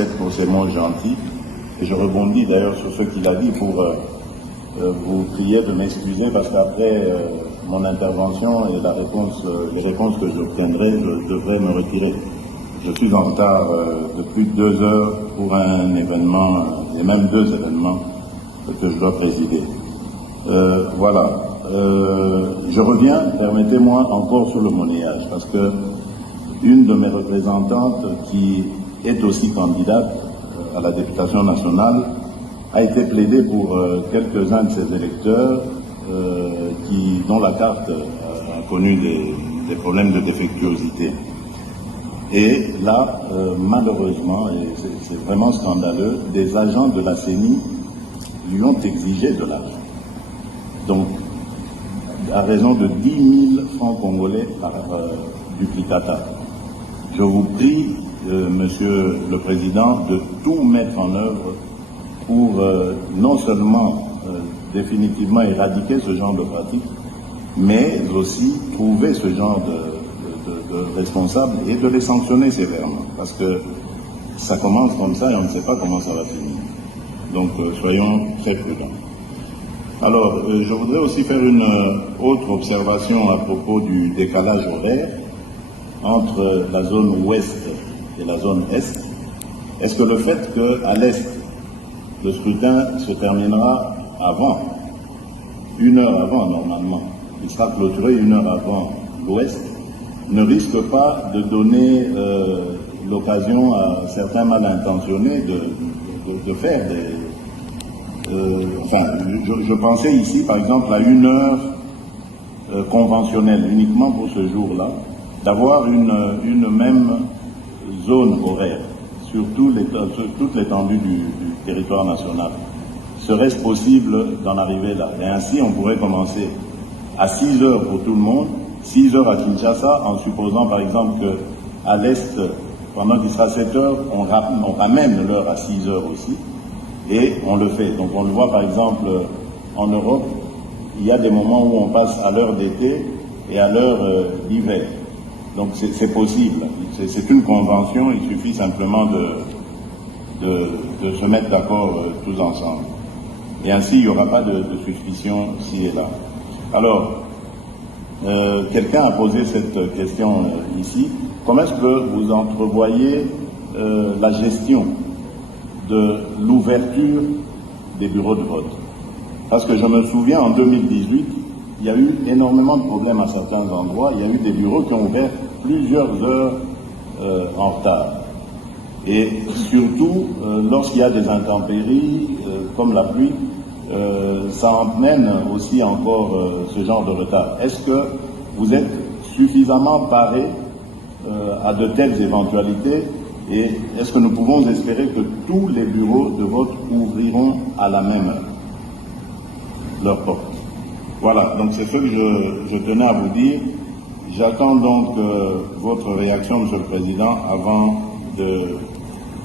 Tissette pour ces mots gentils. Et je rebondis d'ailleurs sur ce qu'il a dit pour vous prier de m'excuser parce qu'après mon intervention et les réponses que j'obtiendrai, je devrais me retirer. Je suis en retard de plus de 2 heures pour un événement, et même 2 événements que je dois présider. Voilà. Je reviens, permettez-moi, encore sur le monnayage, parce que une de mes représentantes, qui est aussi candidate à la députation nationale, a été plaidée pour quelques-uns de ses électeurs dont la carte a connu des problèmes de défectuosité. Et là, malheureusement, et c'est vraiment scandaleux, des agents de la CENI lui ont exigé de l'argent. Donc, à raison de 10 000 francs congolais par duplicata. Je vous prie, Monsieur le Président, de tout mettre en œuvre pour non seulement définitivement éradiquer ce genre de pratique, mais aussi trouver ce genre de responsables et de les sanctionner sévèrement, parce que ça commence comme ça et on ne sait pas comment ça va finir. Donc soyons très prudents. Alors, je voudrais aussi faire une autre observation à propos du décalage horaire entre la zone ouest et la zone est. Est-ce que le fait qu'à l'est, le scrutin se terminera avant, 1 heure avant normalement, il sera clôturé 1 heure avant l'ouest, ne risque pas de donner l'occasion à certains mal intentionnés de faire des... je pensais ici, par exemple, à 1 heure conventionnelle, uniquement pour ce jour-là, d'avoir une même zone horaire sur toute l'étendue du territoire national. Serait-ce possible d'en arriver là? Et ainsi, on pourrait commencer à 6 heures pour tout le monde, 6 heures à Kinshasa, en supposant par exemple qu'à l'Est, pendant qu'il sera 7 heures, on ramène l'heure à 6 heures aussi, et on le fait. Donc on le voit par exemple en Europe, il y a des moments où on passe à l'heure d'été et à l'heure d'hiver. Donc c'est possible, c'est une convention, il suffit simplement de se mettre d'accord tous ensemble. Et ainsi, il n'y aura pas de suspicion ci et là. Alors, quelqu'un a posé cette question ici. Comment est-ce que vous entrevoyez la gestion de l'ouverture des bureaux de vote? Parce que je me souviens, en 2018, il y a eu énormément de problèmes à certains endroits. Il y a eu des bureaux qui ont ouvert plusieurs heures en retard. Et surtout, lorsqu'il y a des intempéries, comme la pluie, ça entraîne aussi encore ce genre de retard. Est-ce que vous êtes suffisamment paré à de telles éventualités et est-ce que nous pouvons espérer que tous les bureaux de vote ouvriront à la même heure leurs portes? Voilà, donc c'est ce que je tenais à vous dire. J'attends donc votre réaction, Monsieur le Président, avant de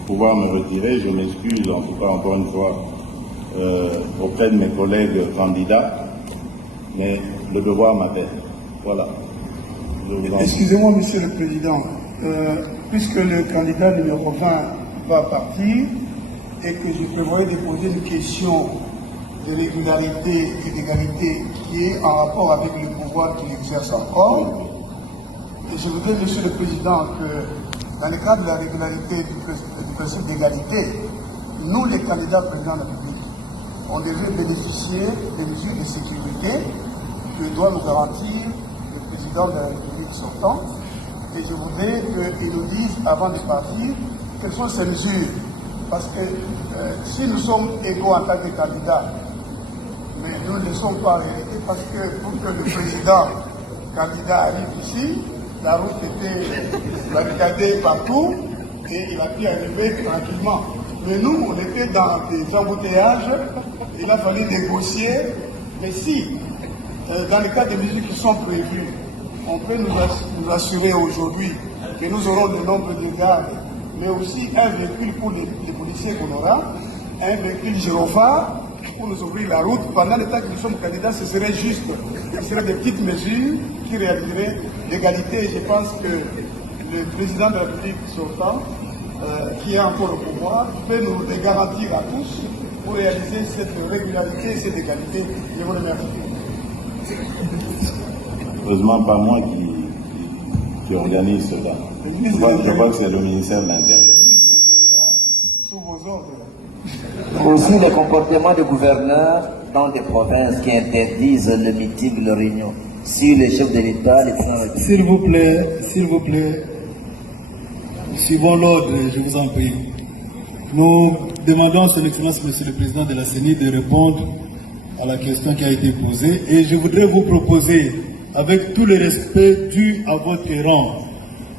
pouvoir me retirer. Je m'excuse en tout cas encore une fois auprès de mes collègues candidats, mais le devoir m'appelle. Voilà. Excusez-moi, Monsieur le Président, puisque le candidat numéro 20 va partir et que je prévoyais de poser une question de régularité et d'égalité qui est en rapport avec le pouvoir qu'il exerce encore, et je voudrais, Monsieur le Président, que dans le cadre de la régularité du principe d'égalité, nous, les candidats présidents de la République, on devait bénéficier des mesures de sécurité que doit nous garantir le président de la République sortant. Et je voudrais qu'il nous dise, avant de partir, quelles sont ces mesures. Parce que si nous sommes égaux en tant que candidats, mais nous ne le sommes pas en réalité, parce que pour que le président candidat arrive ici, la route était barricadée partout et il a pu arriver tranquillement. Mais nous, on était dans des embouteillages, il a fallu négocier. Mais si, dans les cas de mesures qui sont prévues, on peut nous assurer aujourd'hui que nous aurons le nombre de gardes, mais aussi un véhicule pour les policiers qu'on aura, un véhicule gyrophare pour nous ouvrir la route. Pendant le temps que nous sommes candidats, ce serait juste. Ce seraient des petites mesures qui réaliseraient l'égalité. Je pense que le président de la République sortant qui a encore le pouvoir peut nous les garantir à tous pour réaliser cette régularité et cette égalité. Je vous remercie. Heureusement, pas moi qui organise cela. Je vois que c'est le ministère de l'Intérieur. Sous vos ordres. Aussi les comportements de gouverneurs dans des provinces qui interdisent le meeting, le réunion. Si les chefs de l'État, les... S'il vous plaît, suivons l'ordre, je vous en prie. Nous demandons à son Excellence, Monsieur le Président de la CENI, de répondre à la question qui a été posée. Et je voudrais vous proposer, avec tout le respect dû à votre rang,